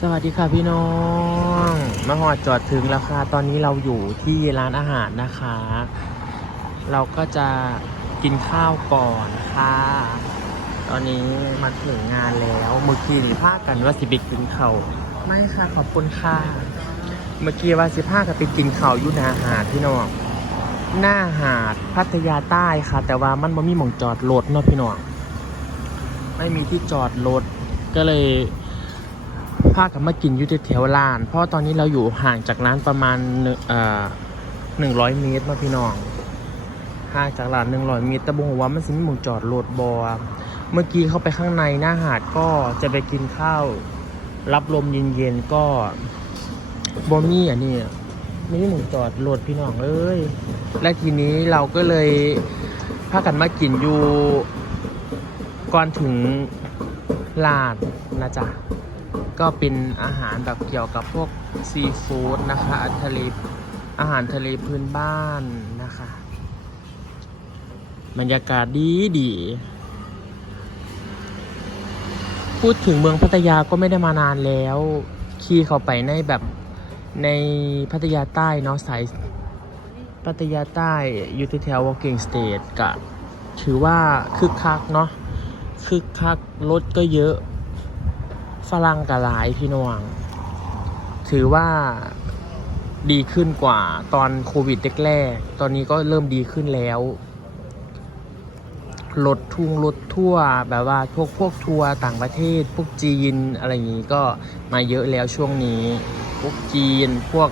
สวัสดีค่ะพี่น้องมาหอดจอดถึงแล้วค่ะตอนนี้เราอยู่ที่ร้านอาหารนะคะ เราก็จะกินข้าวก่อนค่ะ ตอนนี้มาถึงงานแล้วเมื่อกี้นี่พากันว่าสิไปกินเขาวไม่ค่ะขอบคุณค่ะ เมื่อกี้ว่าสิพากันไปกินเขาวอยุนาหาดพี่น้องหน้าหาดพัทยาใต้ค่ะ แต่ว่ามันไม่มีหมองจอดรถเนาะพี่น้องไม่มีที่จอดรถก็เลย พากันมากินอยูที่แถวร้าน เพราะตอนนี้เราอยู่ห่างจากร้านประมาณหนึ่งเอ่อหนึ่งร้อยเมตรมาพี่น้อง ห่างจากร้านหนึ่งร้อยเมตรแต่บงว่ามันสิมีหมุงจอดรถบอเมื่อกี้เข้าไปข้างในหน้าหาดก็จะไปกินข้าวรับลมเย็นๆก็บอมี่อะนี่ไม่มีหมุงจอดรถพี่น้องเอ้ยและทีนี้เราก็เลยพากันมากินอยู่ก่อนถึงลาดนะจ๊ะ ก็เป็นอาหารแบบเกี่ยวกับพวกซีฟู้ดนะคะอาทะเลอาหารทะเลพื้นบ้านนะคะ บรรยากาศดีดี พูดถึงเมืองพัทยาก็ไม่ได้มานานแล้วขี่เข้าไปในแบบในพัทยาใต้เนาะสายพัทยาใต้อยู่ที่แถว Walking State กะถือว่าคึกคักเนาะคึกคักรถก็เยอะ ฝรั่งกับหลายพี่น้อง ถือว่าดีขึ้นกว่าตอนโควิดแรกๆตอนนี้ก็เริ่มดีขึ้นแล้วรถทุ่งรถทั่วร์แบบว่าพวกพวกทัวร์ต่างประเทศ พวกจีนอะไรอย่างนี้ก็มาเยอะแล้วช่วงนี้ พวกจีนพวก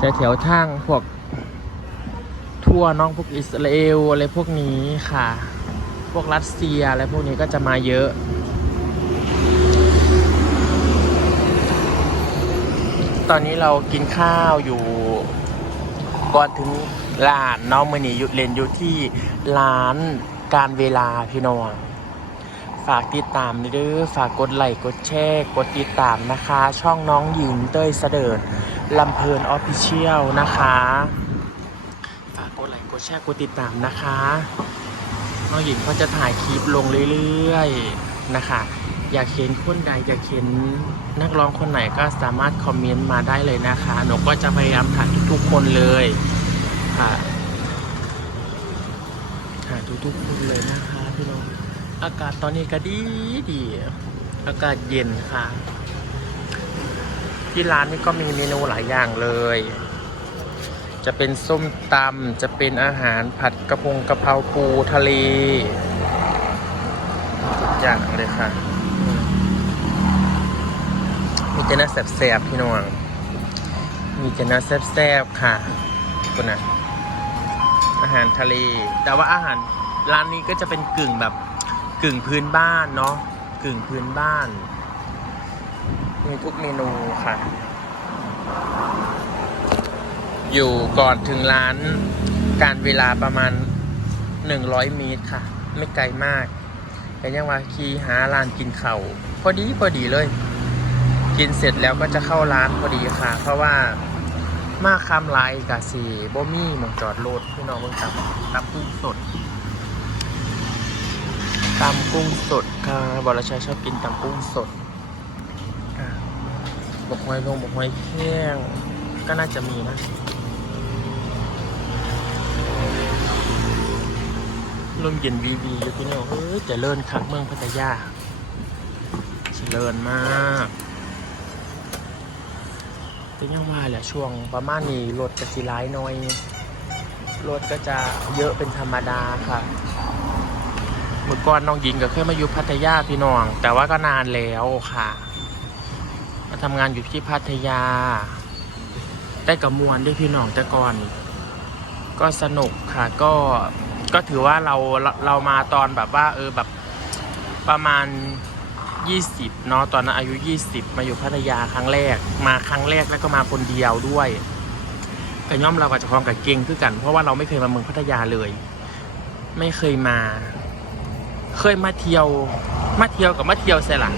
จะแถวทางพวกทัวร์น้องพวกอิสราเอลอะไรพวกนี้ค่ะ พวกรัสเซียอะไรพวกนี้ก็จะมาเยอะ ตอนนี้เรากินข้าวอยู่ก่อนถึงร้านน้องมือนีหยุเรียนอยู่ที่ร้านการเวลาพี่น้อง ฝากติดตามด้วยเด้อฝากกดไลค์กดแชร์กดติดตามนะคะ ช่องน้องหญิงเต้ยเสดิร์ดลำเพลินออฟฟิเชียลนะคะ ฝากกดไลค์กดแชร์กดติดตามนะคะ น้องหญิงก็จะถ่ายคลิปลงเรื่อยๆนะคะ อยากเห็นคนใดอยากเห็นนักร้องคนไหนก็สามารถคอมเมนต์มาได้เลยนะคะ หนูก็จะพยายามถ่ายทุกๆคนเลยค่ะถ่ายทุกๆคนเลยนะคะพี่น้องอากาศตอนนี้ก็ดีดีอากาศเย็นค่ะ ที่ร้านนี้ก็มีเมนูหลายอย่างเลย จะเป็นส้มตำจะเป็นอาหารผัดกระพงกระเพราปูทะเลทุกอย่างเลยค่ะ มีแต่น้าแสบๆพี่น้อง มีแต่น้าแสบๆค่ะคุณนะอาหารทะเล แต่ว่าอาหารร้านนี้ก็จะเป็นกึ่งแบบกึ่งพื้นบ้านเนาะกึ่งพื้นบ้าน มีทุกเมนูค่ะ อยู่ก่อนถึงร้านการเวลาประมาณ 100 เมตรค่ะ ไม่ไกลมาก แต่ยังว่าขี่หาร้านกินเขา่าพอดีพอดีเลย กินเสร็จแล้วก็จะเข้าร้านพอดีค่ะ เพราะว่ามาคำไลายกะสีบ่มี่มองจอดรถพี่น้องเบิ่งครับตำกุ้งสดตำกุ้งสดค่ะบอรชัยชอบกินตำกุ้งสดบกหอยลงบกหอยแข้งก็น่าจะมีนะ ลมเย็นวีวีอยู่พี่น้องเอ้ยเจะเลินคักเมืองพัทยาเจริญมากเป็นยังว่าแหละช่วงประมาณนี้รถจะสิร้ายน้อยรถก็จะเยอะเป็นธรรมดาค่ะเมื่อก่อนน้องหญิงก็เคยมาอยู่พัทยาพี่น้อง แต่ว่าก็นานแล้วค่ะ มาทำงานอยู่ที่พัทยา ได้กับมวลด้วยพี่น้องแต่ก่อน ก็สนุกค่ะก็ ก็ถือว่าเราเรามาตอนแบบว่า เออแบบประมาณ 20เนาะตอนนั้นอายุ 20 มาอยู่พัทยาครั้งแรก มาครั้งแรกแล้วก็มาคนเดียวด้วยแต่ย่อมเราก็จะพร้อมกับเก่งคือกัน เพราะว่าเราไม่เคยมาเมืองพัทยาเลย ไม่เคยมา เคยมาเที่ยว มาเที่ยวกับมาเที่ยวใส่หลัง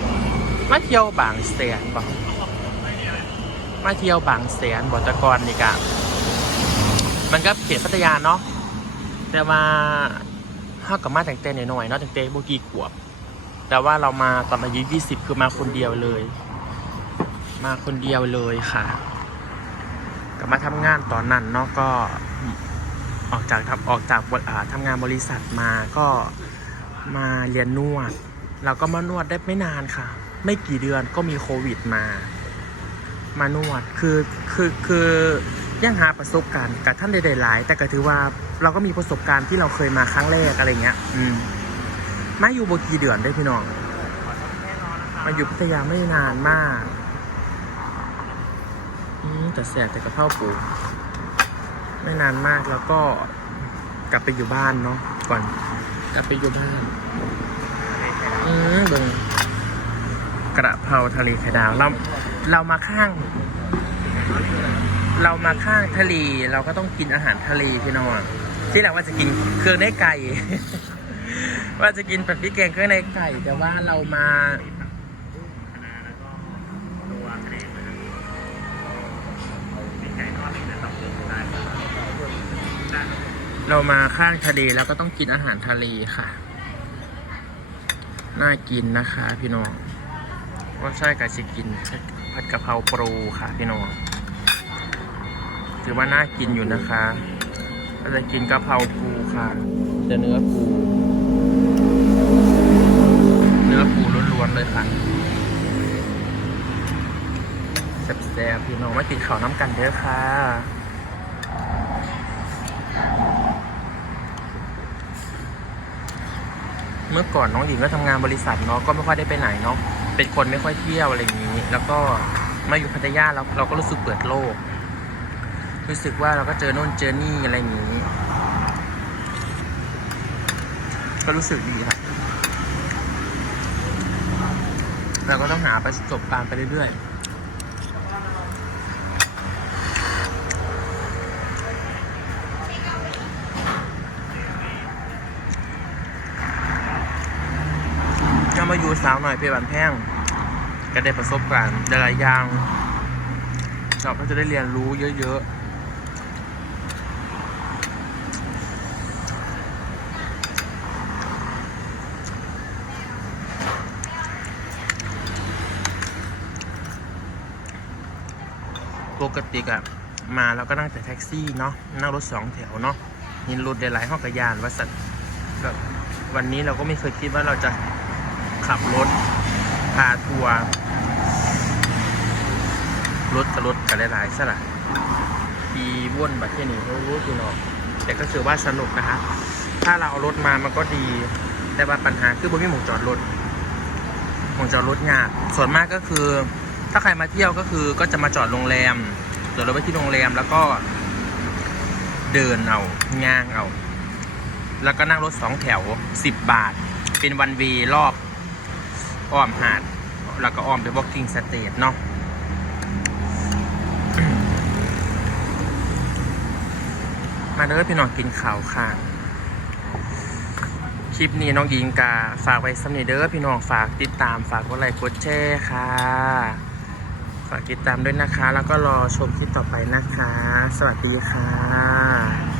มาเที่ยวบางแสนบอกมาเที่ยวบางแสนบอตะกอนนี่กะมันก็เขตพัทยาเนาะ แต่ว่าห้ากับมาแต่งเต้นหน่อยๆเนาะแต่งเต้นโบกีขวบ แต่ว่าเรามาตอนอายุ20คือมาคนเดียวเลย มาคนเดียวเลยค่ะก็มาทำงานตอนนั้นเนาะก็ออกจากทออกจากบริอ่าทำงานบริษัทมาก็มาเรียนนวด เราก็มานวดได้ไม่นานค่ะ ไม่กี่เดือนก็มีโควิดมา มานวดคือคือคือยังหาประสบการณ์กับท่านใดๆหลาย แต่ก็ถือว่า เราก็มีประสบการณ์ที่เราเคยมาครั้งแรกอะไรเงี้ย อืมมาอยู่บกี่เดือนได้พี่น้อง มาอยู่พัทยาไม่นานมาก อืมแต่แสบแต่กระเพราปูไม่นานมากแล้วก็กลับไปอยู่บ้านเนาะก่อน กลับไปอยู่บ้าน อืมเบิ่งกระเพราทะเลไข่ดาวเราเรามาข้าง เรามาข้างทะเลเราก็ต้องกินอาหารทะเลพี่น้อง ที่แรกว่าจะกินเครื่องในไก่ ว่าจะกินผัดพริกแกงเครื่องในไก่ แต่ว่าเรามาเรามาข้างทะเลแล้วก็ต้องกินอาหารทะเลค่ะ น่ากินนะคะพี่น้องว่าใช่กับชิกินผัดกะเพราโปรค่ะพี่น้องถือว่าน่ากินอยู่นะคะ เราจะกินกะเพราปูค่ะจะเนื้อปู เนื้อปูล้วนๆเลยค่ะแซ่บๆพี่น้องมากินข้าวน้ำกันเด้อค่ะเมื่อก่อนน้องหญิงก็ทำงานบริษัทเนาะก็ไม่ค่อยได้ไปไหนเนาะเป็นคนไม่ค่อยเที่ยวอะไรอย่างนี้ แล้วก็มาอยู่พัทยาแล้วเราก็รู้สึกเปิดโลก รู้สึกว่าเราก็เจอโน่นเจอนี่อะไรอย่างนี้ ก็รู้สึกดีครับเราก็ต้องหาประสบการณ์ไปเรื่อยๆยังมาอยู่สาวหน่อยเพบันแพงก็ได้ประสบการณ์หลายๆอย่าง เราก็จะได้เรียนรู้เยอะ ๆ กติอะมาเราก็นั่งแต่แท็กซี่เนาะนั่งรถสองแถวเนาะยินรถหลายๆห้องกระยานวัดสัตว์ก็วันนี้เราก็ไม่เคยคิดว่าเราจะขับรถพาทัวร์รถกับรถกันหลายๆซะละปีว่นบัดเทนี่รู้รู้สิเนาะแต่ก็คือว่าสนุกนะคะถ้าเราเอารถมามันก็ดี แต่ว่าปัญหาคือบนมีหมองจอดรถหมงจอดรถยากส่วนมากก็คือ ถ้าใครมาเที่ยวก็คือก็จะมาจอดโรงแรมจอดรถไว้ที่โรงแรมแล้วก็เดินเอาย่างเอา แล้วก็นั่งรถสองแถวสิบบาท เป็นวันวีรอบอ้อมหาด แล้วก็อ้อมไป walking stage เนาะมาเด้อพี่น้องกินข่าวค่ะ คลิปนี้น้องหญิงกาฝากไว้สำนีเด้อพี่น้องฝากติดตามฝากกดไลค์กดแชร์ค่ะากติดตามด้วยนะคะ แล้วก็รอชมคลิปต่อไปนะคะ สวัสดีค่ะ